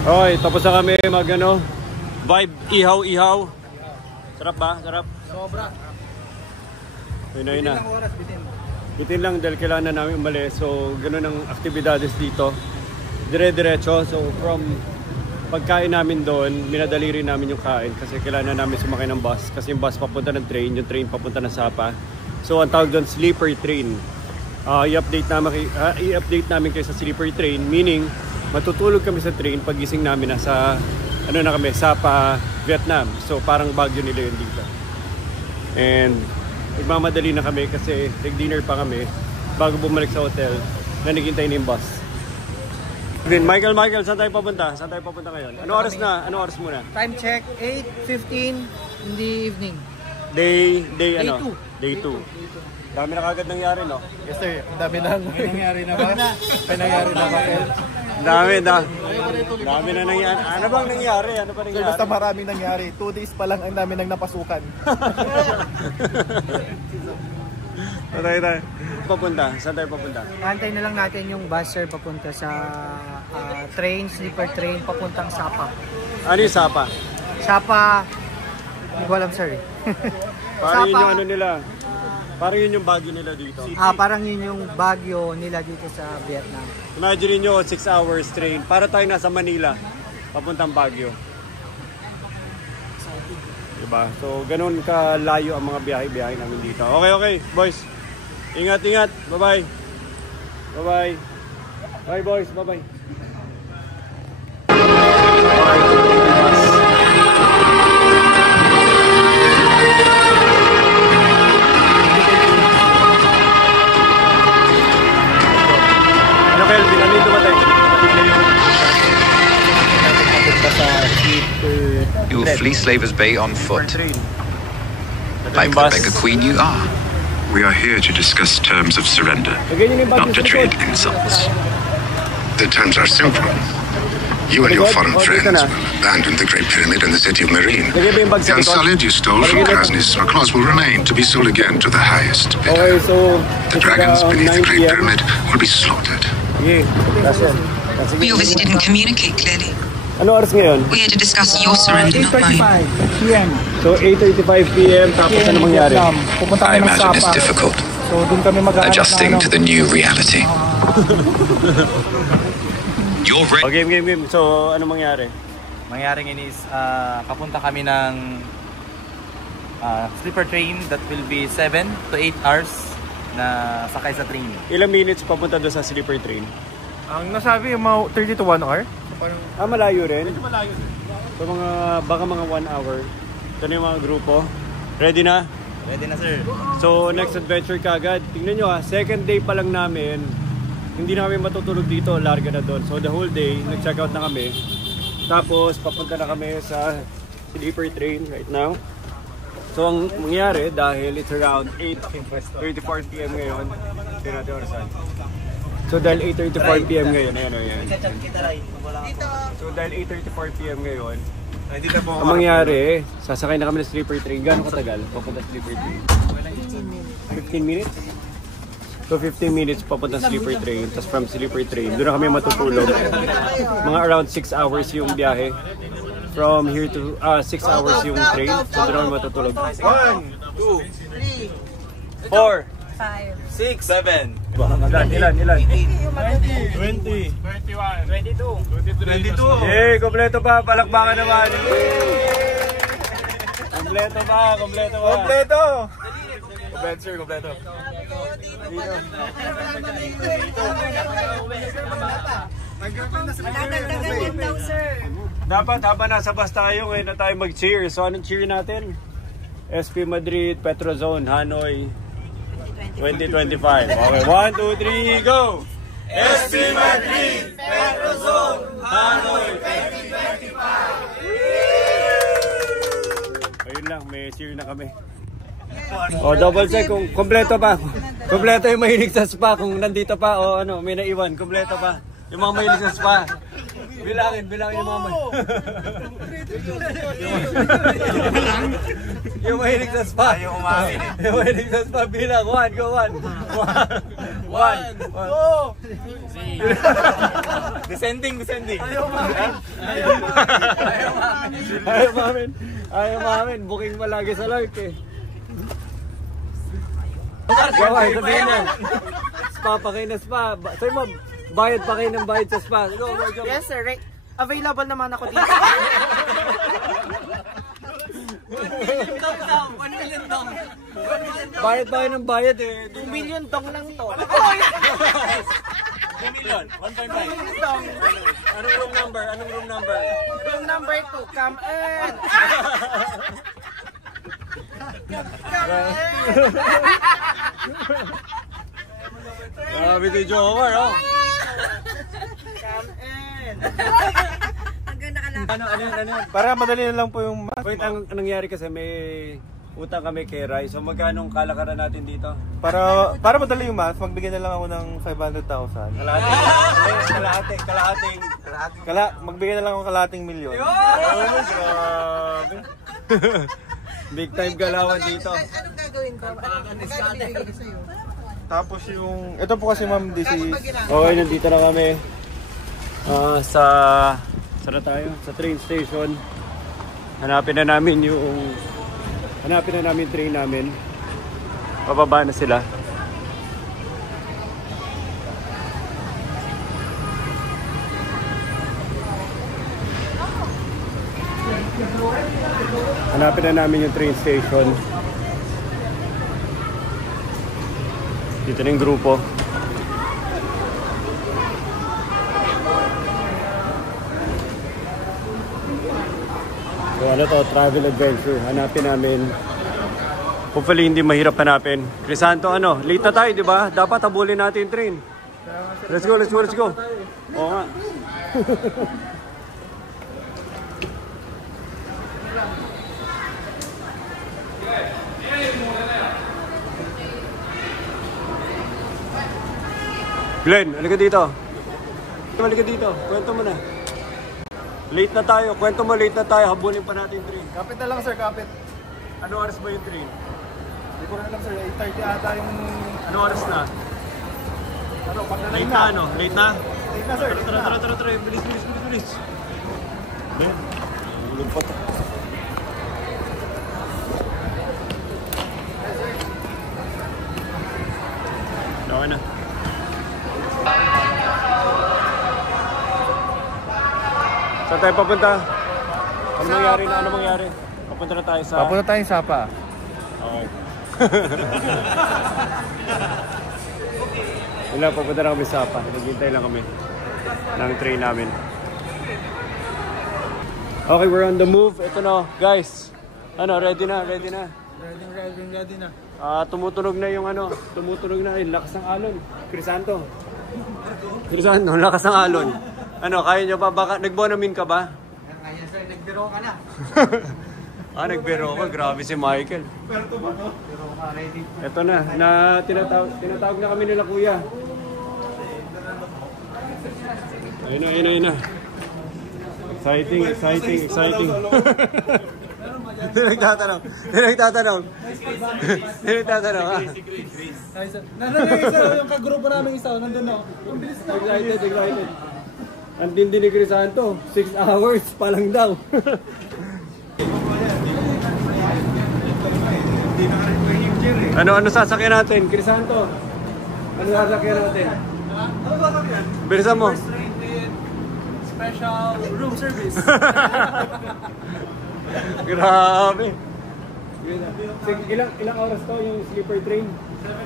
Okay, tapos na kami mag ano, vibe, ihaw-ihaw. Sarap ba? Sarap? Sobra. Yun na. Bitin lang dahil kailangan na namin umalis. So, ganun ang aktibidades dito. Dire-diretso. So, from pagkain namin doon, minadali rin namin yung kain kasi kailangan na namin sumakay ng bus. Kasi yung bus papunta ng train, yung train papunta ng Sapa. So, ang tawag doon, sleeper train. I-update namin kayo sa sleeper train, meaning matutulog kami sa train pagising namin nasa Sapa, Vietnam. So parang Baguio nila yun dito. And nagmamadali na kami kasi nag-dinner pa kami bago bumalik sa hotel na naghintay na yung bus. Then Michael, saan tayo papunta? Saan tayo papunta ngayon? Ano oras na? Ano oras muna? Time check, 8:15 in the evening. Day 2. Day 2. Dami na kagad nangyari, no? Yes sir, ang dami na nangyari na ba? May nangyari na ba? Dami na nangyari. Ano bang nangyari? Ano ba nangyari? Sir, basta maraming nangyari. 2 days pa lang ang dami nang napasukan. Tayo. Saan tayo papunta? Antay na lang natin yung bus sir papunta sa sleeper train papuntang Sapa. Ano yung Sapa? Sapa, hindi ko alam sir. Parang yun yung ano nila. Parang yun yung Baguio nila dito. Parang yun yung Baguio nila dito sa Vietnam. Imagine nyo, 6 hours train. Para tayo nasa Manila, papuntang Baguio. Diba? So, ganun kalayo ang mga biyahe-biyahe namin dito. Okay, boys. Ingat. Bye-bye. Bye, boys. Bye-bye. You will flee Slavers Bay on foot. Like the beggar queen you are. We are here to discuss terms of surrender, not to trade insults. The terms are simple. You and your foreign friends will abandon the Great Pyramid and the city of Marine. The Unsullied you stole from Krasny's claws will remain to be sold again to the highest bidder. The dragons beneath the Great Pyramid will be slaughtered. We obviously didn't communicate clearly. Ano oras ngayon? We had to discuss your surrender, not mine. 8:35 p.m. So 8:35 p.m. tapos ano mangyari? I imagine it's difficult So doon kami adjusting to the new reality. You're ready. Oh, game. So ano mangyari? Mangyaring is papunta kami ng sleeper train that will be 7 to 8 hours na sakay sa train. Ilang minutes papunta doon sa sleeper train? Ang nasabi yung mga 30 to 1 hour. Malayo rin? Medyo malayo din. So baka mga 1 hour. Ito na yung mga grupo. Ready na? Ready na sir. So next adventure kagad. Tingnan nyo second day pa lang namin. Hindi na kami matutulog dito, larga na doon. So the whole day, nag-check out na kami. Tapos papunta na kami sa sleeper train right now. So ang mangyari, dahil it's around 8:34 p.m. ngayon. Tingnan natin orasan. So dahil 8:34 p.m. ngayon, ayan. So dahil 8:34 p.m. ngayon, ang mangyari, sasakay na kami ng sleeper train. Gano'ng katagal papunta sleeper train? 15 minutes? So 15 minutes papunta sleeper train, tapos from sleeper train, doon na kami matutulog. Mga around 6 hours yung biyahe. From here to 6 hours yung train, so doon na kami matutulog. 1, 2, 3, 4, 5, 6, 7. Ilan? 20, 21, 22. Yay! Kompleto pa! Palakpakan naman! Kompleto pa! Kompleto! Sir, kompleto. Dapat habang nasa bus tayo, ngayon na tayo mag-cheer. So anong cheer natin? SP Madrid, Petrozone, Hanoi 2025. Okay, 1, 2, 3, go! SP Madrid, Petrozone, Hanoi 2025. Ayun lang, may cheer na kami. O, double check kung kompleto pa. Kompleto yung mahilig sa spa. Kung nandito pa o may naiwan, kompleto pa. Yung mga mahilig sa spa. Bilangin yung mama. Yung mahilig sa spa. Yung mahilig sa spa. Bilang. 1, go 1. 1. Descending. Ayaw mamin. Booking pa lagi sa Lark eh. Gawin, sabihin niya. Spa pa kayo na spa. Sabi mo, bayad pa kayo ng bayad sa spa. Go. Yes sir, available naman ako dito. 1 million dong. Bayad pa kayo ng bayad eh. 2 million dong lang to. 2 million, 1.5. Anong room number? Room number 2, come in. Grabe si Jomar, oh. Come in. Ano yun? Para madali na lang po yung math. Wait, ang nangyari kasi may utang kami kay Rai. So magkano kalakaran natin dito? Para madali yung math, magbigay na lang ako ng 500,000. Magbigay na lang ako kalahating milyon. Oh, grabe. Big time galawan dito. Anong gagawin ko? Magkano bibigay ko sa'yo? Tapos yung, ito po kasi ma'am, this is... Okay, nandito na kami. Saan na tayo? Sa train station. Hanapin na namin yung train namin. Pababa na sila. Hanapin na namin yung train station. Dito na yung grupo. So ano to, travel adventure. Hanapin namin. Hopefully hindi mahirap hanapin. Crisanto, late na tayo, di ba? Dapat habulin natin yung train. Let's go. Oo nga. Glenn, halika dito. Kwento mo na. Late na tayo. Kwento mo, late na tayo. Habulin pa natin yung train. Kapit na lang sir, kapit. Ano oras ba yung train? Hindi ko na lang sir, 8:30 ata yung... Ano oras na? Pag Late na ano? Late na? Late na sir. Tara. Bilis. Ben, ulog pa to. Okay na. Saan tayo papunta? Ano mangyari? Papunta na tayo sa... Papunta tayong Sapa. Okay. Wala, papunta na kami sa Sapa. Naghintay lang kami ng train namin. Okay, we're on the move. Ito na, guys. Ready na. Ready na. Tumutunog na yung lakas ng alon. Crisanto, lakas ng alon. Kaya nyo pa? Baka nag-bonamin ka ba? Kaya sir, nagbiro ka na. Nagbiro ka. Grabe si Michael. Biro ka, ready. Ito na, tinatawag na kami nila kuya. Ayun na. Exciting. Nagtatanong. Nandun isa, yung kagrupo namin isa, nandun na. Excited. Ang dindi ni Crisanto, 6 hours pa lang daw. Ano sasakyan natin, Crisanto? Ano sasakyan natin? Bilisan mo. Special room service. Grabe. Ilang oras to yung sleeper train? 7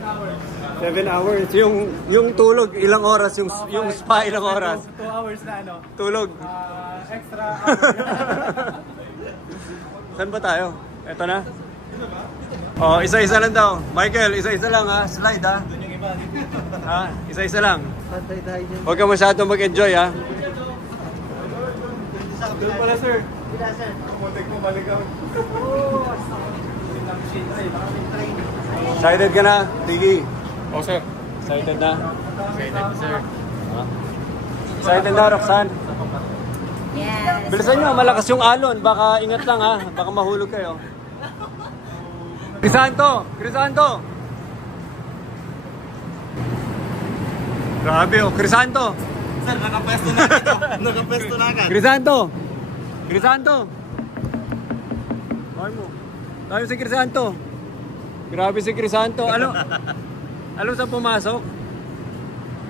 hours. Yung tulog, ilang oras? Yung spa, ilang oras? 2 hours na Tulog. extra Saan ba tayo? Ito na? Isa-isa lang daw. Michael, isa-isa lang ha. Slide ha. Isa-isa lang. Huwag ka masyadong mag-enjoy ha. Doon pala sir. Sir. Balik ako. Excited ka na, Tiki? Sir. Excited na? Excited sir. Excited na, Roxanne? Yes. Bilisan nyo, malakas yung alon. Baka ingat lang ha. Baka mahulog kayo. Crisanto! Crisanto! Grabe oh, Crisanto! Sir, nakapwesto na dito. Nakapwesto na agad. Crisanto! Crisanto! Ay mo. Tayo si Crisanto. Grabe si Crisanto. Ano sa pumasok?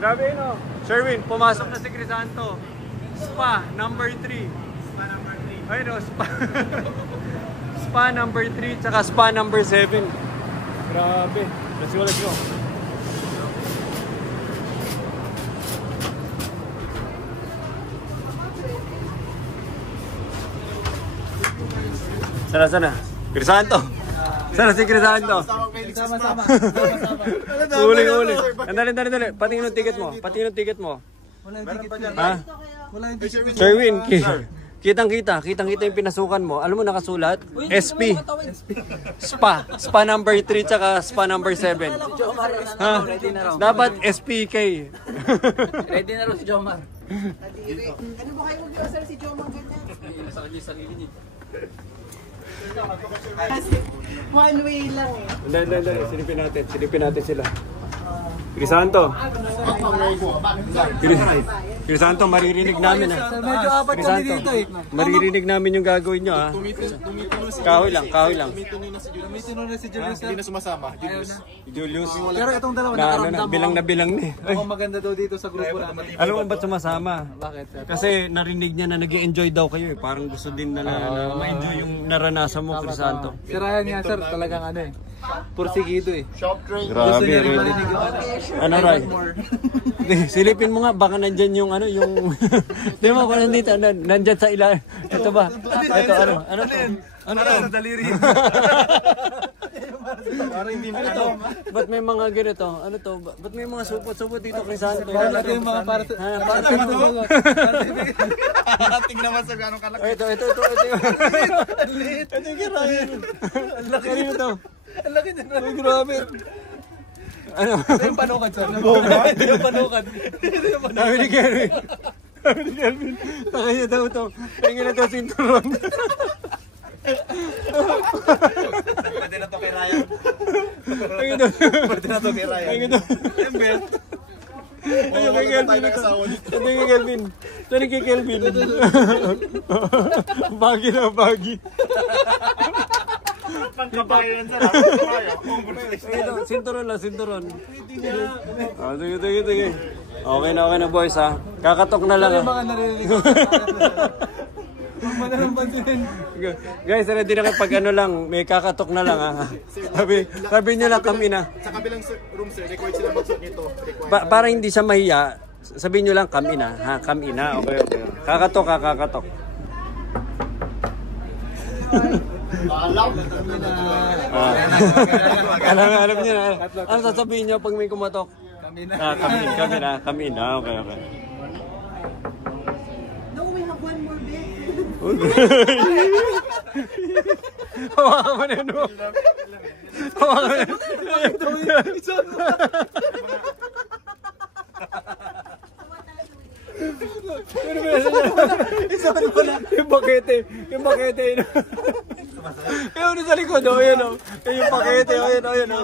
Grabe no. Sherwin, pumasok na si Crisanto. Spa number 3. Spa number 3. Ay no, spa. Spa number 3 tsaka spa number 7. Grabe. Let's go, let's go. Sana. Crisanto. Sana si Crisanto. Sama-sama. Uli. Dali. Patingin yung ticket mo. Ha? Sherwin, kitang-kita yung pinasukan mo. Alam mo nakasulat? SP. Spa number 3 tsaka spa number 7. Ha? Dapat SPK. Ready na rin si Jomar. Ano ba kayo mag-uusap si Jomar ganyan? Sa kanya sarili niya. One way lang eh. Dali. Silipin natin sila. Crisanto. Crisanto, maririnig namin ha. Medyo apat kami dito eh. Maririnig namin yung gagawin nyo ha. Kahoy lang. Tumitino na si Julius. Hindi na sumasama. Julius. Pero itong dalawa nakaramdam Na bilang ni. Mukhang maganda daw dito sa grupo namin. Alam mo ba't sumasama? Bakit? Kasi narinig niya na nag-enjoy daw kayo eh. Parang gusto din na ma-enjoy yung naranasan mo, Crisanto. Si Ryan nga sir, talagang ano eh. Porsigido eh. Grabe. Ano Ray? Silipin mo nga, baka nandyan yung di mo kung nandito, nandyan sa ilalim. Ito ba? Ito ano to? Ano to? Daliri. Parang hindi mo alam. Ba't may mga ganito? Ano to? Ba't may mga supot-supot dito, Crisanto? Para yung mga para Tingnan mo sa gano'ng kalaki. Ito. Ito yung Ryan. Ang laki nito. Ang laki na. Ay, grabe. Ano? Ito yung panukan sir. Ito yung panukan. Sabi ni Kelvin. Takay niya daw ito. Tingin na ito sinturon. Pwede na to kay Ryan. Tingin ito. Pwede na to kay Ryan. Tingin ito. Ayun kay Kelvin. Ito kay Kelvin. Ito kay Kelvin. Bagi na bagi. Pangkabayan sa Sinturon lang. Sige. Okay na boys ha. Kakatok na lang ha. Mga naririnig ko. Mga napansinin. Guys, ready na kayo pag ano lang, may kakatok na lang ha. Sabi nyo lang kami na. Sa kabilang room sir, required sila mag-suit nito. Para hindi siya mahiya, sabihin nyo lang kami na. Ha, kami na. Okay. Kakatok. Alam niyo na. Ano sasabihin niyo pag may kumatok? Kami na. Okay. No, we have one more bit. Hawakan mo na yun. Yung bakete. Yung sa likod, yun o. Yung pakete, yun o.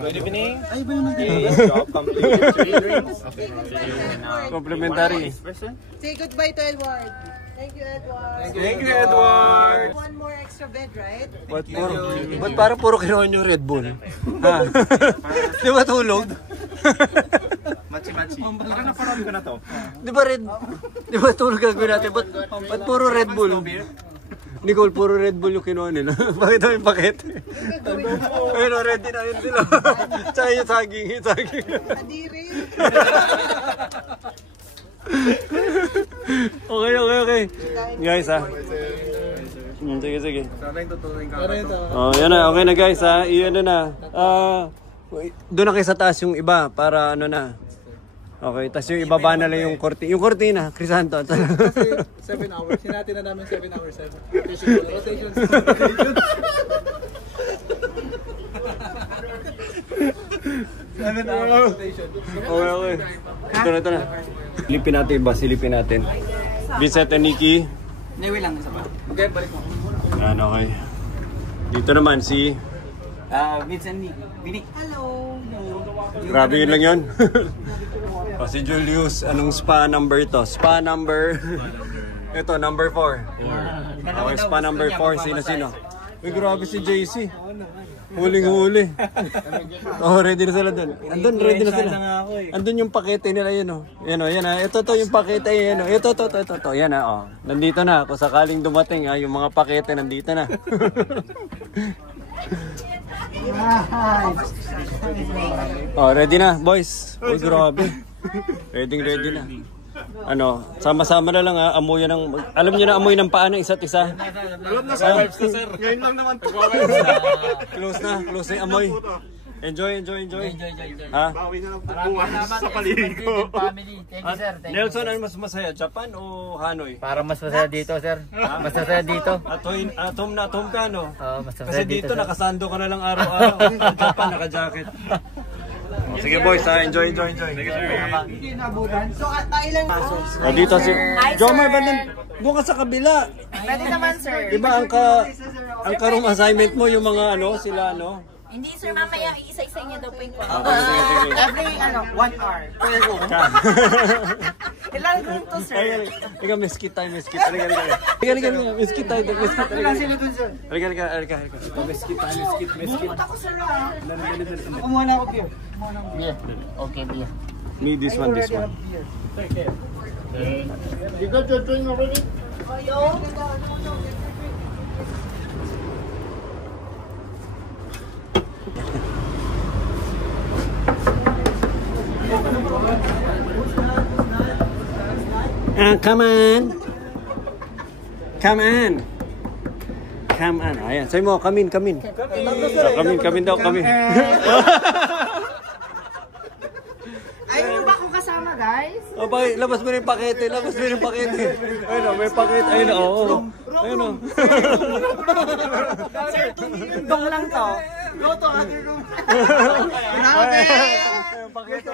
Good evening. Job completed. 3 drinks. Complimentary. Say goodbye to Edward. Thank you, Edward. Thank you, Edward. One more extra bed, right? Ba't parang puro kinuha nyo Red Bull? Ha? Di ba tulog? Machi. Parang naparami ko na to. Di ba tulog gagawin natin? Ba't puro Red Bull? Nicole, puro Red Bull yung kinuha nila. Bakit yung pakete? Ayun, ready na yun sila. Tsaka yung saging. Kadiri. Okay. Guys, ha? Sige. Sana yung tutuloy ka. Yan na. Okay na, guys, ha? Iyan na. Doon na kayo sa taas yung iba para ano na. Okay, tapos yung ibaba na lang yung kortina. Yung kortina, Crisanto. Kasi 7 hours. Sinati na namin 7 hours. Rotation. Okay. Ito na. Silipin natin ba? Silipin natin. Vincent and Nikki. Newe lang isa pa. Okay, balik mo. Yan, okay. Dito naman si... Vincent Nick. Hello. Grabe yun lang yun. O, si Julius, anong spa number to? Spa number... Ito, number 4. Okay, spa number 4. Sino? Uy, grabe si JC. Huling-huli. Oh, ready na sila dun. Andun, ready na sila. Andun yung pakete nila yun, oh. Yan, oh, yan, ah. Ito yung pakete, yan, oh. Ito. Yan, ah, oh. Nandito na. Kung sakaling dumating, ah, yung mga pakete nandito na. Oh, ready na, boys. Uy, grabe. Ready na. Ano, sama-sama na lang ha, amoy ng... Alam niyo na amoy ng paa ng isa't isa? Alam na sa vibes na, sir. Ngayon lang naman to. Close na yung amoy. Enjoy. Ha? Bawi na lang bukas sa paligo. Family. Thank you, sir. Nelson, ano mas masaya? Japan o Hanoi? Para mas masaya dito, sir. Mas masaya dito. Atom ka, no? Mas masaya Kasi dito, nakasando ka na lang araw-araw. Sa Japan, naka-jacket. Sige boys, ha? Enjoy. So, Thailand O, dito si... Jomar, doon ka sa kabila. Pwede naman, sir. Diba ang room assignment mo, yung mga sila Hindi sir, mamaya isa-isa niya daw po yung Every 1 hour. Ilan room to, sir? Ika, miskit tayo. Halika, miskit tayo. Halika. Miskit tayo. Bumut ako, sir. Kumuha na ako beer. Beer. Okay, beer. Me, this one. You got your drink already? Come on. Ayan, sabi mo, come in. Come daw. Ayun ba akong kasama, guys? O, bakit? Labas mo rin yung pakete. Ayun o, may pakete. Ayun o. Sir, tungdong lang to. Go to other room. Grabe! Yung pakete.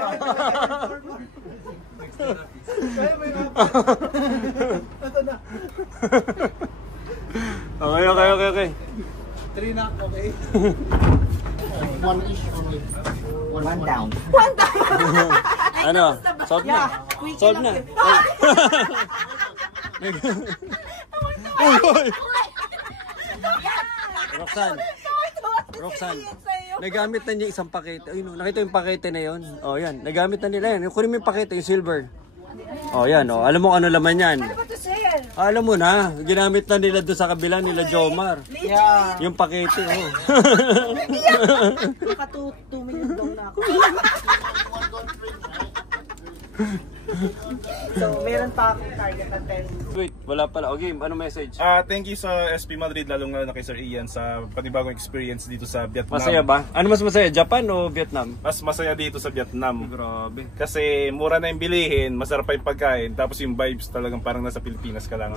Okay. 3 na, okay? 1 ish only. 1 down. Ano? Solve na. Roxanne, nagamit na niya isang pakete. Ayun, nakita yung pakete na yun. Oh, yan. Nagamit na nila yan. Kunin mo yung pakete, yung silver. Oh, yan. Oh. Alam mo ano laman yan? Ano ba to, sir? Alam mo na. Ginamit na nila doon sa kabila nila Jomar. Yeah. Yung pakete, oh. Baka 2 minutes daw na ako. So, meron pa akong target at 10. Wait, wala pala. Okay, ano message? Thank you sa SP Madrid, lalong na kay Sir Ian sa panibagong experience dito sa Vietnam. Masaya ba? Ano mas masaya? Japan o Vietnam? Mas masaya dito sa Vietnam. Grabe. Kasi mura na yung bilihin, masarap pa yung pagkain, tapos yung vibes talagang parang nasa Pilipinas ka lang.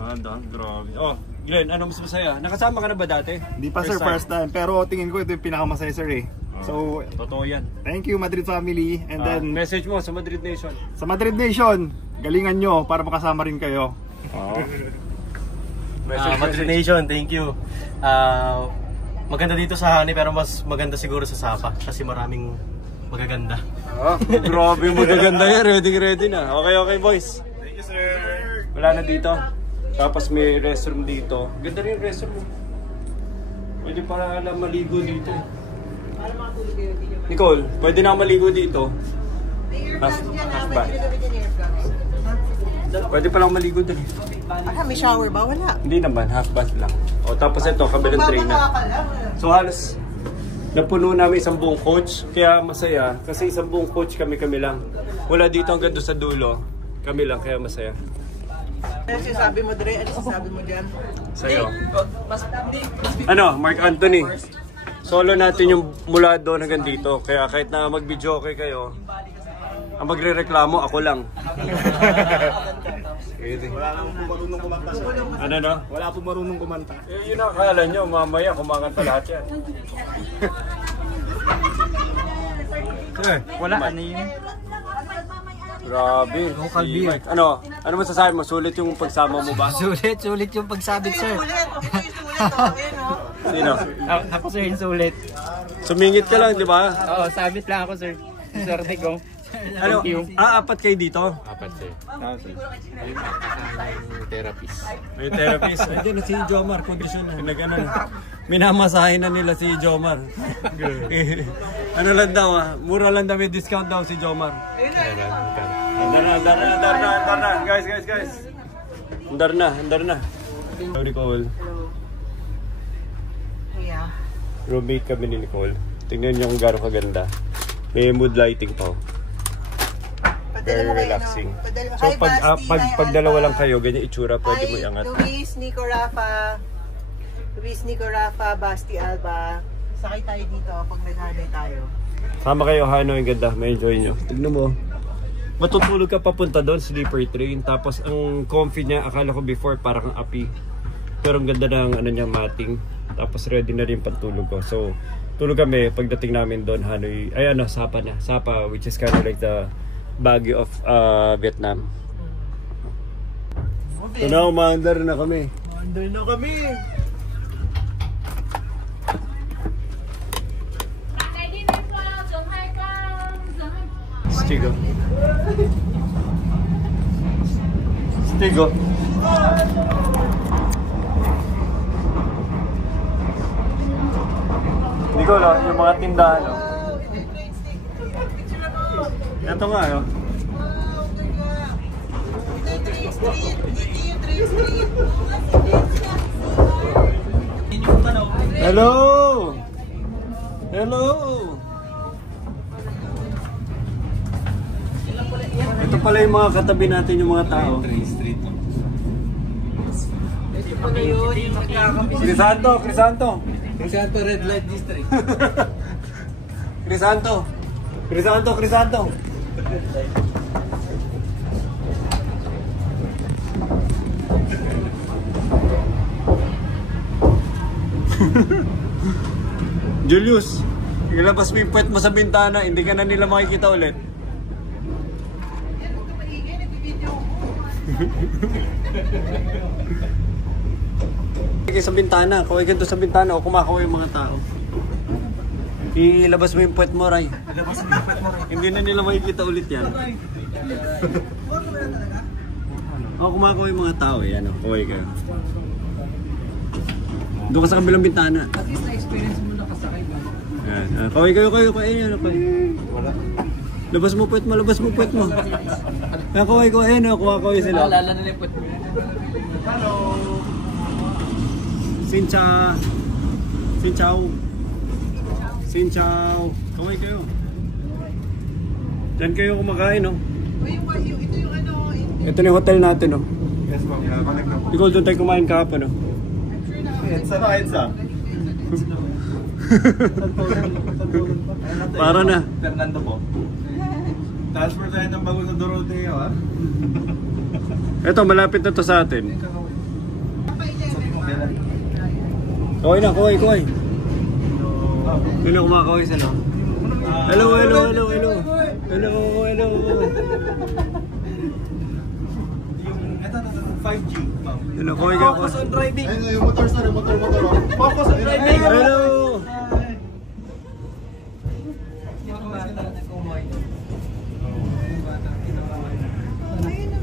Grabe. Oh, Glenn, ano mas masaya? Nakasama ka na ba dati? Hindi pa sir, first time. Pero tingin ko ito yung pinakamasaya sir eh. So, totoo yan. thank you Madrid family. And then, message mo sa Madrid Nation. sa Madrid Nation, galingan nyo para makasama rin kayo. Madrid Nation, thank you. Maganda dito sa Hani pero mas maganda siguro sa Sapa kasi maraming magaganda. Grabe, magaganda yan. Ready na. Okay boys. Thank you sir. Wala na dito. Tapos may restroom dito. Ganda rin yung restroom. Pwede para maligo dito. Nicole, pwede na maligo dito. Half bath. Pwede palang maligo dito. May shower ba? Wala. Hindi naman, half bath lang. O tapos ito, kabilang train na. So halos napuno namin isang buong coach. Kaya masaya. Kasi isang buong coach kami lang. Wala dito hanggang doon sa dulo. Kami lang, kaya masaya. Ano sinasabi mo, Dre? Ano sinasabi mo dyan? Sa'yo. Ano, Mark Anthony. Solo natin yung mula doon hanggang dito. Kaya kahit na mag-video okay kayo, ang magre-reklamo ako lang. Wala lang po marunong kumanta sir. Ano no? Wala po marunong kumanta. Yun ang akala nyo, mamaya kumakanta lahat yan. Wala, ano yun? Grabe. Si Mike. Ano masasabi mo? Sulit yung pagsama mo ba? Sulit yung pagsabit, sir. Sino? Ako sir, yung sulit. Sumingit ka lang, di ba? Oo, sabit lang ako sir. Swerte ko. Ano? Apat kayo dito? Apat sir. Therapist. May therapist. Ayun na si Jomar, kondisyon na. Minamasahin na nila si Jomar. Ano lang daw mura lang daw, may discount daw si Jomar. Andar na. Guys. Andar na. Nicole. Yeah. Roommate kami ni Nicole. Tingnan niyo kung gano'ng kaganda. May mood lighting pa. Very relaxing. So pag dalawa lang kayo, ganyan itsura, pwede mo iangat. Luis, Nico Rafa, Basti Alba. Sakay tayo dito pag nag-hanay tayo. Sama kayo, Hano, yung ganda. May enjoy nyo. Tignan mo. Matutulog ka papunta doon, sleeper train. Tapos ang comfy niya, akala ko before parang api. Pero ang ganda ng matting. Tapos ready na rin pantulog ko. So, tulog kami pagdating namin doon, Hanoi. Ay Sapa na. Sapa, which is kind of like the Baguio of Vietnam. So now, maandar na kami. Stigo. Nicole, yung mga tindahan, ito nga, Hello! Ito pala yung mga katabi natin, yung mga tao. Crisanto Red Light District. Crisanto. Julius, ilabas mo yung puwet mo sa bintana, hindi ka na nila makikita ulit. Sa bintana, kaway ka doon sa bintana o kumakaway yung mga tao. Ilabas mo yung puwet mo, Ray. Hindi na nila makikita ulit yan. O kumakaway yung mga tao, yan o, kaway ka. Doon ka sa kabilang bintana. At least na-experience mo nakasakay ba? Yan. Kaway kayo. Wala. Labas mo puwet mo. Kaway ko, ayan o, kumakaway sila. Alala na yung puwet mo. Hello! Xin chào. Kaway kayo. Diyan kayo kumakain, no? Ito yung ano... Ito na yung hotel natin, no? Yes, ma'am. Ikaw doon tayo kumain kahapon, no? Edsa. Para na. Fernando po. Transfer tayo ng bago sa Doroteo, ha? Ito, malapit na to sa atin. Kaway na. Doon na kumakaway sila. Hello. Hello. Ito, 5G. Hello, kaway ka. Focus on driving. Ayun, yung motor. Focus on driving. Hello.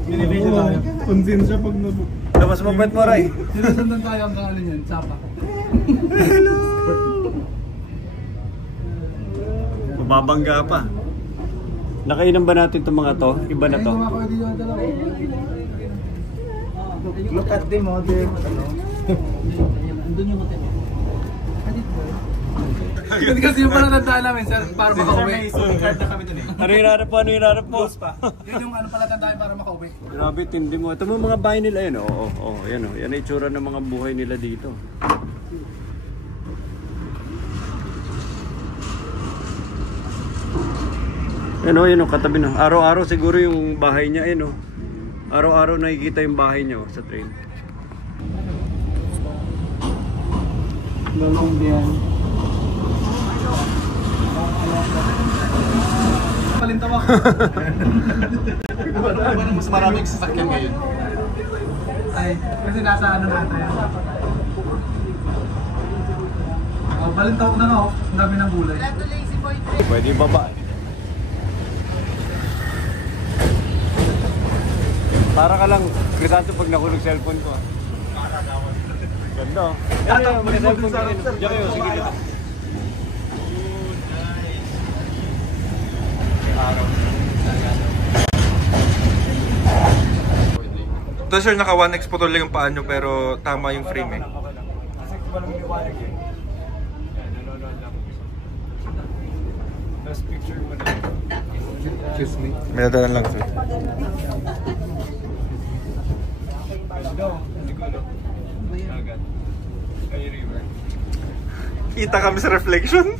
Binibigyan tayo. Konsensya pag nabuk. Labas mo puwet mo, Ray. Sinusundan tayo hanggang ano yan, Sapa. Hello. Mababangga pa. Nakainom ba natin itong mga to? Iba na to. Look at the model. Andun yung hotel. Hindi kasi yung pala tandaan namin, sir, para makauwi. Card na kami dun eh. Ano hinarap po? Yun yung ano pala tandaan para makauwi. Grabe, tindi mo. Ito mo mga bahay nila yun. Yan o. Yan ang itsura ng mga buhay nila dito. Yan o, katabi na. Araw-araw siguro yung bahay niya, yan o. Araw-araw nakikita yung bahay niya sa train. Lalong diyan. Parang mas maraming sasakyan ngayon. Ay, kasi nasa ano natin. Oh, balintawak na nga, ang dami ng gulay. Pwede baba. Para ka lang, krisanto pag nakulog cellphone ko. Ganda. Yan, may cellphone ka rin. Diyan kayo, sige dito. Ito sir, naka 1x putol lang yung paa nyo pero tama yung frame eh. Kasi walang liwanag eh. Yan, nanonood lang. Tapos picture mo na. Excuse me. May nadalan lang sir. Kita kami sa reflection.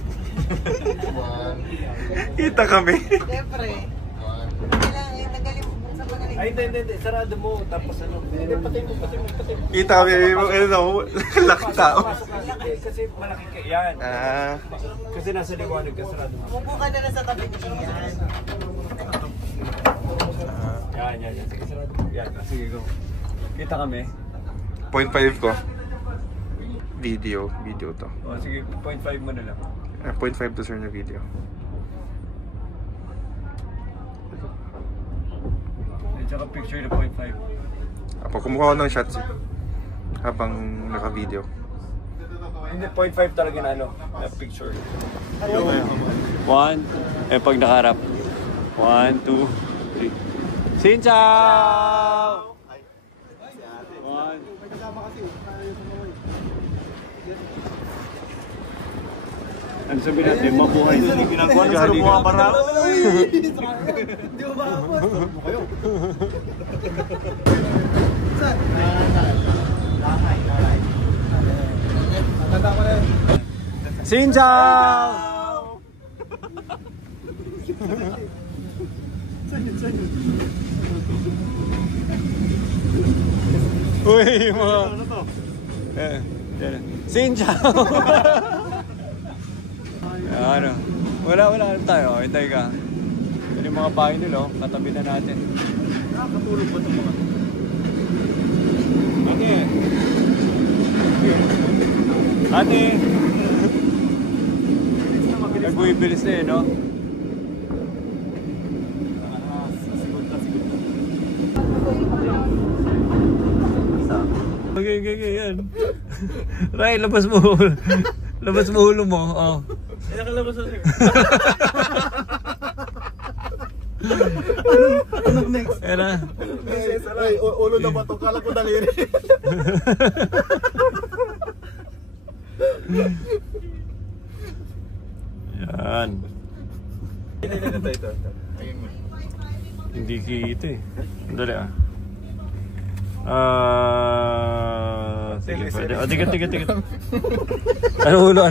Kita kami. Siyempre. Ay, hindi. Sarado mo. Tapos ano. Hindi, patay mo. Kita kami. Laki tao. Kasi malaki ka. Yan. Kasi nasa liwanag ka. Sarado mo. Umupo ka na sa tabi niya. Yan. Sige, sarado mo. Yan. Sige, go. Kita kami. 0.5 ko. Video to. O, sige, 0.5 mo na lang. 0.5 to sir na video. Tsaka picture na 0.5. Apo, kumuha ko ng shots eh. Habang naka-video. Hindi, 0.5 talaga na ano, na picture. 1, pag nakaharap. 1, 2, 3. Xin chào! 1. Ano sabihin natin? Mabuhay. Kuhan ka halika. Hindi mo ba ako? Kayo. Saan? Matanda ko na yun. Xin chào! Uy, mga... Xin chào! Ano? Wala tayo. Hintay ka. Yan yung mga bahay nila, katabi na natin. Nakakatulog ba itong mga? Ate! Nagbuibilis na no? Okay, yan. Ray, labas mo. Labas mo ulo mo. Oh. Nakalabas na sir. Anong next? Era. Ay, ulo na ba ito? Kala ko daliri. Yan. Ito. Hindi kita eh. Dali sige, pwede. O, tigat. Ano ulo?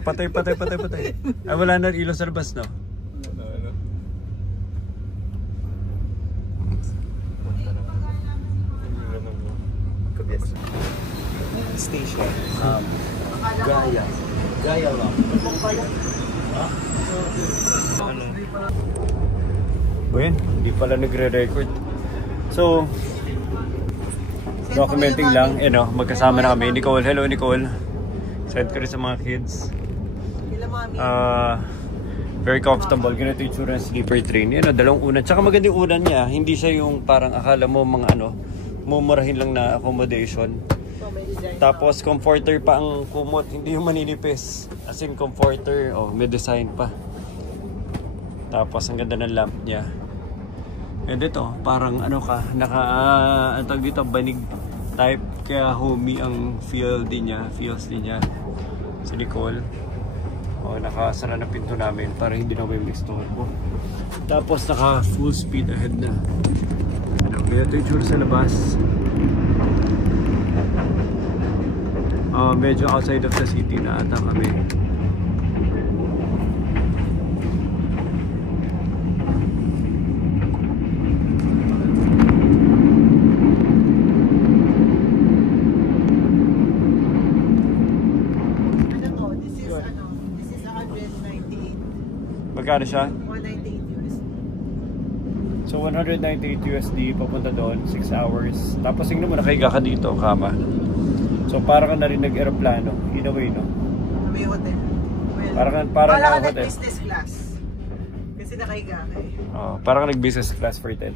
Patay. Wala na ilaw sa labas, no? Station. Gaya lang. Bueno, hindi pala nagre-record. So, documenting lang. Magkasama na kami. Nicole, hello Nicole. Send ko rin sa mga kids. Very comfortable. Ganito yung tsura ng sleeper train. Dalawang unan. Tsaka magandang unan niya. Hindi siya yung parang akala mo mga mumurahin lang na accommodation. Tapos comforter pa ang kumot. Hindi yung maninipis. As in comforter. May design pa. Tapos ang ganda ng lamp niya. And ito, parang tawag dito, banig type. Kaya homey ang feels din niya. Si Nicole. Nakasara na pinto namin para hindi na may istorbo. Tapos naka full speed ahead na. Ito yung tsura sa labas. Medyo outside of the city na ata kami. Magkano siya? 198 USD. So 198 USD papunta doon, 6 hours. Tapos tingnan mo, nakahiga ka dito, kama. So parang ka na rin nag-aeroplano, in a way, no? May hotel. Well, parang ka hotel. business class. Kasi nakahiga ka eh. Oh, parang ka nag-business class for 10,000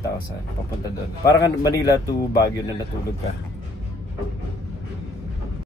papunta doon. Parang Manila to Baguio na natulog ka.